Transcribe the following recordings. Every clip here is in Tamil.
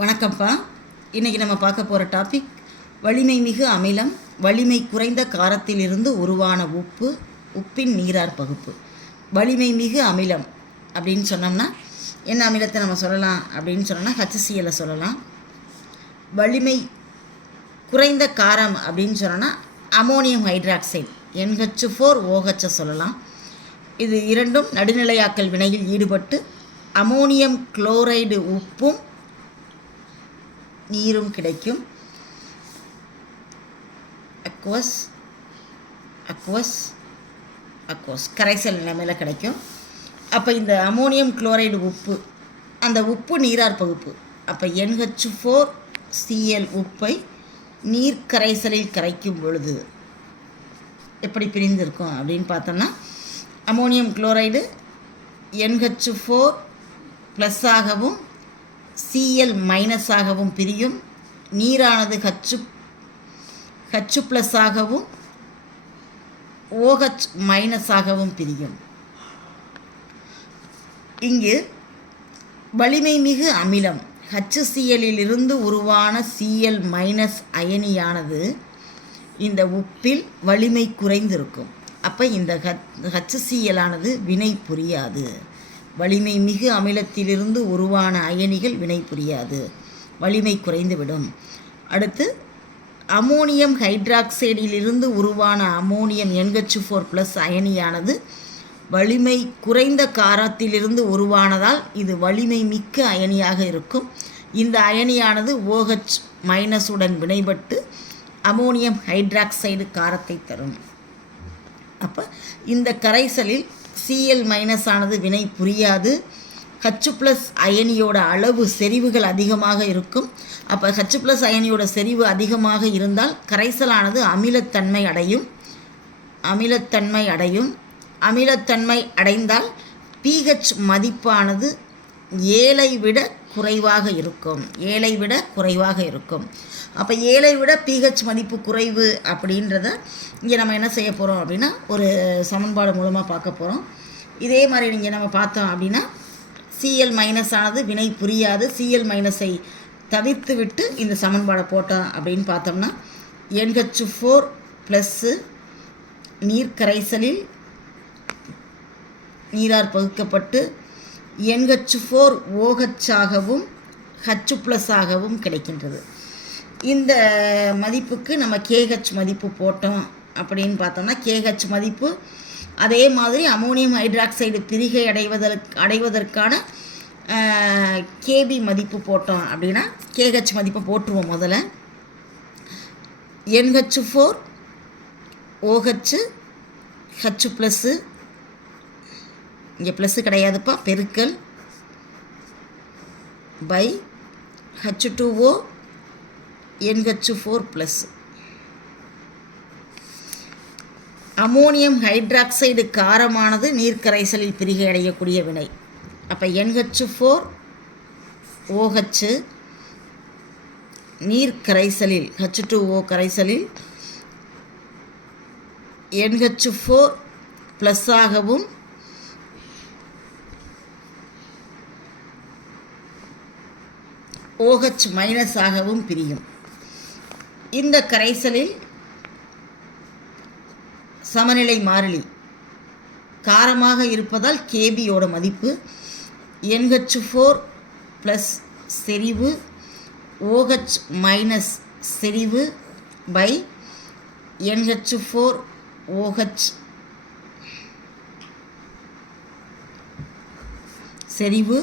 வணக்கம்ப்பா. இன்றைக்கி நம்ம பார்க்க போகிற டாபிக் வலிமை மிகு அமிலம், வலிமை குறைந்த காரத்திலிருந்து உருவான உப்பு, உப்பின் நீரார் பகுப்பு. வலிமை மிகு அமிலம் அப்படின்னு சொன்னோம்னா என்ன அமிலத்தை நம்ம சொல்லலாம் அப்படின்னு சொன்னோம்னா HCl சொல்லலாம். வலிமை குறைந்த காரம் அப்படின்னு சொன்னோன்னா அமோனியம் ஹைட்ராக்சைடு NH4OH சொல்லலாம். இது இரண்டும் நடுநிலையாக்கல் வினையில் ஈடுபட்டு அமோனியம் குளோரைடு உப்பும் நீரும் கிடைக்கும். அக்வஸ் கரைசல் நிலைமையில் கிடைக்கும். அப்போ இந்த அமோனியம் குளோரைடு உப்பு, அந்த உப்பு நீரார் பகுப்பு. அப்போ NH4Cl உப்பை நீர் கரைசலில் கரைக்கும் பொழுது எப்படி பிரிந்திருக்கும் அப்படின்னு பார்த்தோம்னா, அமோனியம் குளோரைடு NH4+ ஆகவும் Cl- ஆகவும் பிரியும். நீரானது H+ ஆகவும் OH- ஆகவும் பிரியும். இங்கு வலிமை மிகு அமிலம் HCl உருவான Cl- அயனியானது இந்த உப்பில் வலிமை குறைந்திருக்கும். அப்போ இந்த HCl ஆனது வினை புரியாது. வலிமை மிகு அமிலத்திலிருந்து உருவான அயனிகள் வினை புரியாது, வலிமை குறைந்துவிடும். அடுத்து அமோனியம் ஹைட்ராக்சைடிலிருந்து உருவான அமோனியம் NH4+ அயனியானது வலிமை குறைந்த காரத்திலிருந்து உருவானதால் இது வலிமை மிக்க அயனியாக இருக்கும். இந்த அயனியானது OH- உடன் வினைபட்டு அமோனியம் ஹைட்ராக்சைடு காரத்தை தரும். அப்போ இந்த கரைசலில் Cl- ஆனது வினை புரியாது. H+ அயனியோட அளவு செறிவுகள் அதிகமாக இருக்கும். அப்போ H+ அயனியோட செறிவு அதிகமாக இருந்தால் கரைசலானது அமிலத்தன்மை அமிலத்தன்மை அடைந்தால் pH மதிப்பானது 7ஐ விட குறைவாக இருக்கும். அப்போ 7ஐ விட pH மதிப்பு குறைவு அப்படின்றத இங்கே நம்ம என்ன செய்ய போகிறோம் அப்படின்னா ஒரு சமன்பாடு மூலமாக பார்க்க போகிறோம். இதே மாதிரி இங்கே நம்ம பார்த்தோம் அப்படின்னா Cl- ஆனது வினை புரியாது. Cl- தவிர்த்து விட்டு இந்த சமன்பாடை போட்டோம் அப்படின்னு பார்த்தோம்னா NH4+ நீர் கரைசலில் நீரார் பகுக்கப்பட்டு NH4OH ஆகவும் H+ ஆகவும் கிடைக்கின்றது. இந்த மதிப்புக்கு நம்ம KH மதிப்பு போட்டோம் அப்படின்னு பார்த்தோம்னா KH மதிப்பு அதே மாதிரி அமோனியம் ஹைட்ராக்சைடு பிரிகை அடைவதற்கான KB மதிப்பு போட்டோம் அப்படின்னா KH மதிப்பை போட்டுருவோம். முதல்ல NH4OH H+, இங்கே ப்ளஸ்ஸு கிடையாதுப்பா, பெருக்கல் by H2O NH4+. Ammonium hydroxide காரமானது நீர்க்கரைசலில் பிரிகை அடையக்கூடிய வினை. அப்போ NH4OH நீர்க்கரைசலில் H2O கரைசலில் NH4+ ஆகவும் OH- ஆகவும் பிரியும். இந்த கரைசலில் சமநிலை மாறிலி காரமாக இருப்பதால் KBயோட மதிப்பு NH4+ செறிவு OH- செறிவு பை NH4OH செறிவு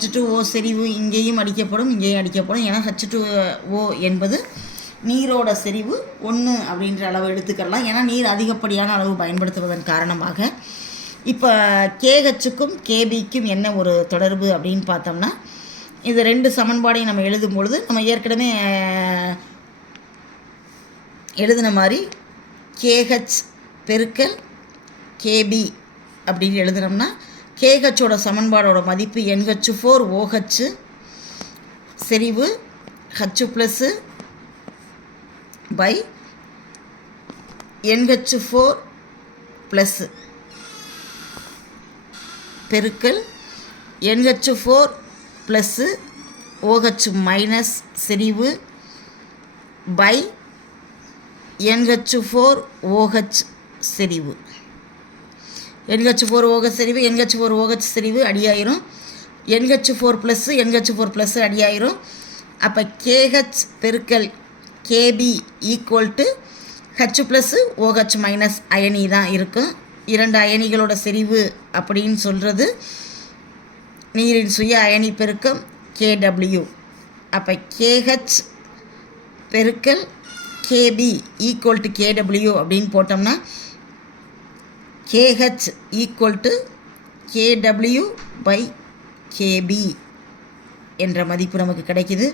H2O செறிவு இங்கேயும் அடிக்கப்படும், இங்கேயும் அடிக்கப்படும். ஏன்னா H2O என்பது நீரோட செறிவு 1 அப்படின்ற அளவு எடுத்துக்கலாம். ஏன்னா நீர் அதிகப்படியான அளவு பயன்படுத்துவதன் காரணமாக. இப்போ KHக்கும் KBக்கும் என்ன ஒரு தொடர்பு அப்படின்னு பார்த்தோம்னா, இது ரெண்டு சமன்பாடையும் நம்ம எழுதும் பொழுது நம்ம ஏற்கனவே எழுதின மாதிரி KH பெருக்கல் KB அப்படின்னு எழுதுனோம்னா KHோட சமன்பாடோட மதிப்பு NH4OH செறிவு H+ பை NH4+ பெருக்கல் NH4 ப்ளஸ்ஸு OH மைனஸ் செறிவு பை NH4OH செறிவு. NH4OH செறிவு NH4OH செறிவு அடியாயிரும். NH4 plus NH4 plus அடியாயிரும். அப்போ KH பெருக்கல் KB equal to H plus OH minus அயனி தான் இருக்கும். இரண்டு அயனிகளோட செறிவு அப்படின்னு சொல்கிறது நீரின் சுய அயனி பெருக்கம் KW. அப்போ KH பெருக்கல் KB ஈக்குவல் டு KW அப்படின்னு போட்டோம்னா KH equal to KW by KB என்ற மதிப்பு நமக்கு கிடைக்குது.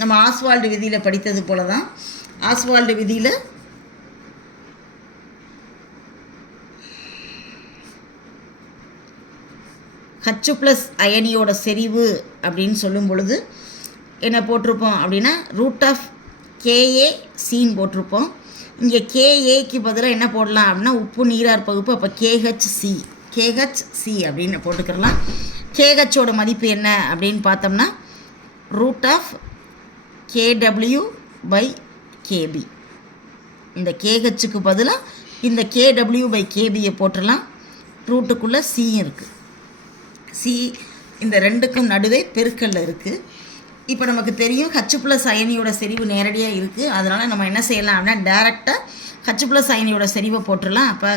நம்ம ஆஸ்வால்டு விதியில் படித்தது போல தான். ஆஸ்வால்டு விதியில் H ப்ளஸ் அயனியோட செறிவு அப்படின்னு சொல்லும் பொழுது என்ன போட்டிருப்போம் அப்படின்னா √KA சின்னு போட்டிருப்போம். இங்கே KAக்கு பதிலாக என்ன போடலாம் அப்படின்னா உப்பு நீரார் பகுப்பு. அப்போ KHC அப்படின்னு போட்டுக்கிறலாம். KHோட மதிப்பு என்ன அப்படின்னு பார்த்தோம்னா √KW பை KB. இந்த KHக்கு பதிலாக இந்த KW பை KBயை போட்டுடலாம். ரூட்டுக்குள்ளே சியும் இருக்குது. சி இந்த ரெண்டுக்கும் நடுவே பெருக்கல்ல இருக்குது. இப்போ நமக்கு தெரியும் H ப்ளஸ் அயனியோட செறிவு நேரடியாக இருக்குது. அதனால் நம்ம என்ன செய்யலாம் அப்படின்னா டேரெக்டாக H ப்ளஸ் அயனியோட செறிவை போட்டுடலாம். அப்போ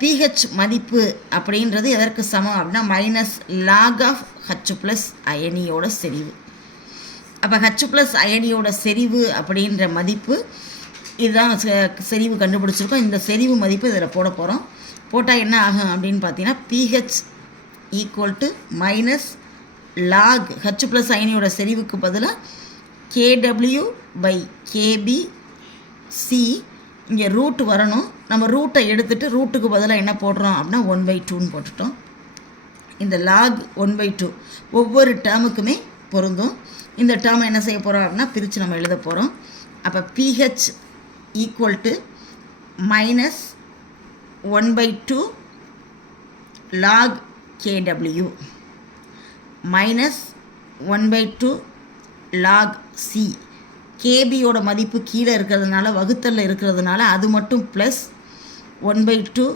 pH மதிப்பு அப்படின்றது எதற்கு சமம் அப்படின்னா minus log of H plus அயனியோட செறிவு. அப்போ H ப்ளஸ் அயனியோட செறிவு அப்படின்ற மதிப்பு இதுதான் செறிவு கண்டுபிடிச்சிருக்கோம். இந்த செறிவு மதிப்பு இதில் போட போகிறோம். போட்டால் என்ன ஆகும் அப்படின்னு பார்த்தீங்கன்னா pH equal to minus log H plus அயனியோட செறிவுக்கு பதிலாக KW பை KB சி. இங்கே ரூட் வரணும். நம்ம ரூட்டை எடுத்துகிட்டு ரூட்டுக்கு பதிலாக என்ன போடுறோம் அப்படின்னா 1/2ன்னு போட்டுட்டோம். இந்த லாக் 1/2 ஒவ்வொரு டேர்முக்குமே பொருந்தும். இந்த டேர்மை என்ன செய்ய போகிறோம் அப்படின்னா பிரித்து நம்ம எழுத போகிறோம். அப்போ pH equal to minus 1/2 log KW minus 1/2 log C. கேபியோட மதிப்பு கீழே இருக்கிறதுனால வகுத்தலில் இருக்கிறதுனால அது மட்டும் ப்ளஸ் 1/2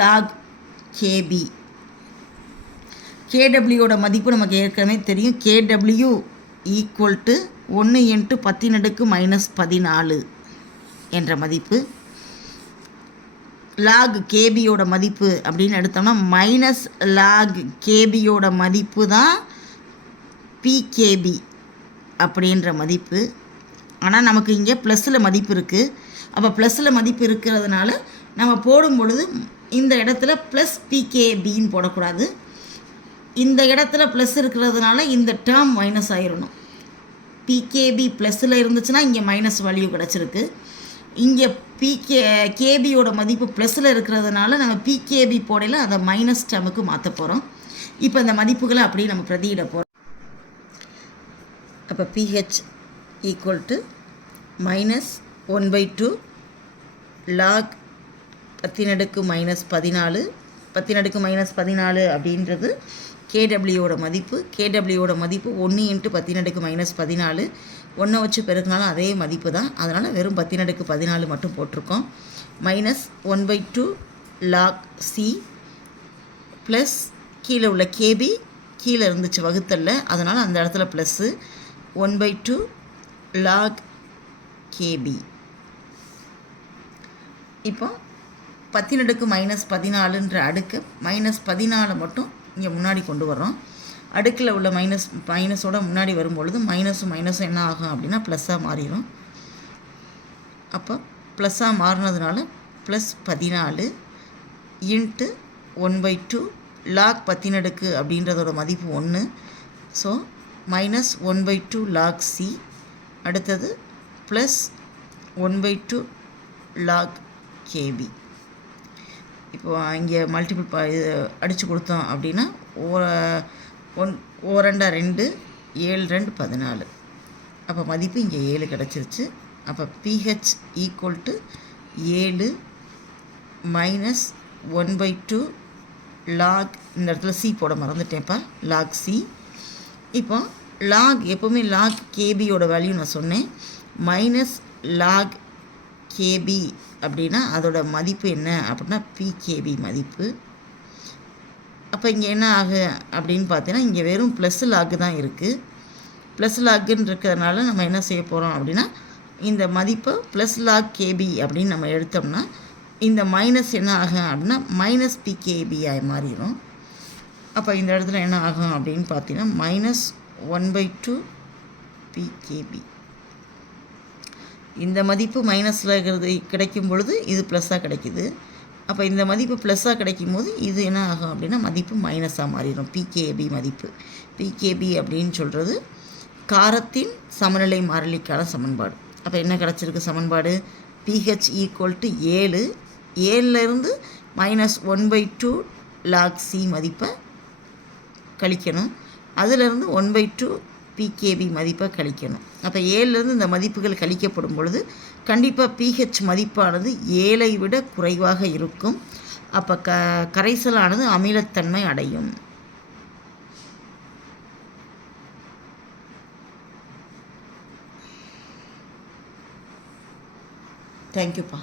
லாக் KB. KWயோட மதிப்பு நமக்கு ஏற்கனவே தெரியும். KW ஈக்குவல் டு 1 × 10⁻⁻14 என்ற மதிப்பு. லாக் கேபியோட மதிப்பு அப்படின்னு எடுத்தோம்னா மைனஸ் லாக் கேபியோட மதிப்பு தான் PKB அப்படின்ற மதிப்பு. ஆனால் நமக்கு இங்கே ப்ளஸில் மதிப்பு இருக்குது. அப்போ ப்ளஸில் மதிப்பு இருக்கிறதுனால நம்ம போடும் பொழுது இந்த இடத்துல ப்ளஸ் PKBன்னு போடக்கூடாது. இந்த இடத்துல ப்ளஸ் இருக்கிறதுனால இந்த டேர்ம் மைனஸ் ஆகிடணும். PKB ப்ளஸில் இருந்துச்சுன்னா இங்கே மைனஸ் வேல்யூ கிடச்சிருக்கு. இங்கே கேபியோட மதிப்பு ப்ளஸில் இருக்கிறதுனால நம்ம PKB போடையில் அதை மைனஸ் டேர்முக்கு மாற்ற போகிறோம். இப்போ இந்த மதிப்புகளை அப்படியே நம்ம பிரதியிட போகிறோம். அப்போ pH equal to minus 1/2 log 10⁻⁻14 10⁻⁻14 அப்படின்றது KWயோட மதிப்பு. KWயோட மதிப்பு 1 × 10⁻⁻14. 1 வச்சு பெருக்கினாலும் அதே மதிப்பு தான். அதனால் வெறும் 10⁻14 மட்டும் போட்டிருக்கோம். மைனஸ் 1/2 லாக் சி ப்ளஸ் கீழே உள்ள KB கீழே இருந்துச்சு வகுத்தல்ல, அதனால் அந்த இடத்துல ப்ளஸ்ஸு 1/2 லாக் KB. இப்போ 10⁻⁻14ன்ற அடுக்கு -14 மட்டும் இங்கே முன்னாடி கொண்டு வர்றோம். அடுக்கில் உள்ள மைனஸோட முன்னாடி வரும்பொழுது மைனஸும் என்ன ஆகும் அப்படின்னா ப்ளஸ்ஸாக மாறிடும். அப்போ ப்ளஸ்ஸாக மாறினதுனால ப்ளஸ் 14 × 1/2 லாக் 10 அப்படின்றதோட மதிப்பு 1. So minus 1/2 log c. அடுத்தது ப்ளஸ் 1/2 லாக் KB. இப்போ இங்கே மல்டிபிள் அடித்து கொடுத்தோம் அப்படின்னா 1 2 2 7 2 14. அப்போ மதிப்பு இங்கே 7 கிடச்சிருச்சு. அப்போ pH equal to 7 minus 1/2 log, இந்த இடத்துல சி போட மறந்துட்டேன்ப்பா, லாக் சி. இப்போ லாக், எப்போவுமே லாக் கேபியோட வேல்யூ நான் சொன்னேன், மைனஸ் லாக் கேபி அப்படின்னா அதோட மதிப்பு என்ன அப்படின்னா பிகேபி மதிப்பு. அப்போ இங்கே என்ன ஆகு அப்படின்னு பார்த்தீங்கன்னா, இங்கே வெறும் ப்ளஸ் லாக்கு தான் இருக்குது. ப்ளஸ் லாக்குன்னு இருக்கிறதுனால நம்ம என்ன செய்ய போகிறோம் அப்படின்னா, இந்த மதிப்பை ப்ளஸ் லாக் கேபி அப்படின்னு நம்ம எடுத்தோம்னா, இந்த மைனஸ் என்ன ஆகும் அப்படின்னா மைனஸ் பிகேபியாக மாறிடும். அப்போ இந்த இடத்துல என்ன ஆகும் அப்படின்னு பார்த்தீங்கன்னா மைனஸ் 1/2 பிகேபி. இந்த மதிப்பு மைனஸில் இருக்கிறது கிடைக்கும் பொழுது இது ப்ளஸ்ஸாக கிடைக்குது. அப்போ இந்த மதிப்பு ப்ளஸ்ஸாக கிடைக்கும் போது இது என்ன ஆகும் அப்படின்னா மதிப்பு மைனஸாக மாறிடும், பிகேபி மதிப்பு. பிகேபி அப்படின்னு சொல்கிறது காரத்தின் சமநிலை மாறிலிக்கான சமன்பாடு. அப்போ என்ன கிடச்சிருக்கு சமன்பாடு, பிஹெச் ஈக்குவல் டு 7, 7லேருந்து மைனஸ் 1/2 லாக் சி மதிப்பை கழிக்கணும், அதிலிருந்து 1/2 பிகேபி மதிப்பை கழிக்கணும். அப்போ 7லேருந்து இந்த மதிப்புகள் கழிக்கப்படும் பொழுது கண்டிப்பாக பிஹெச் மதிப்பானது 7ஐ விட குறைவாக இருக்கும். அப்போ கரைசலானது அமிலத்தன்மை அடையும். தேங்க்யூப்பா.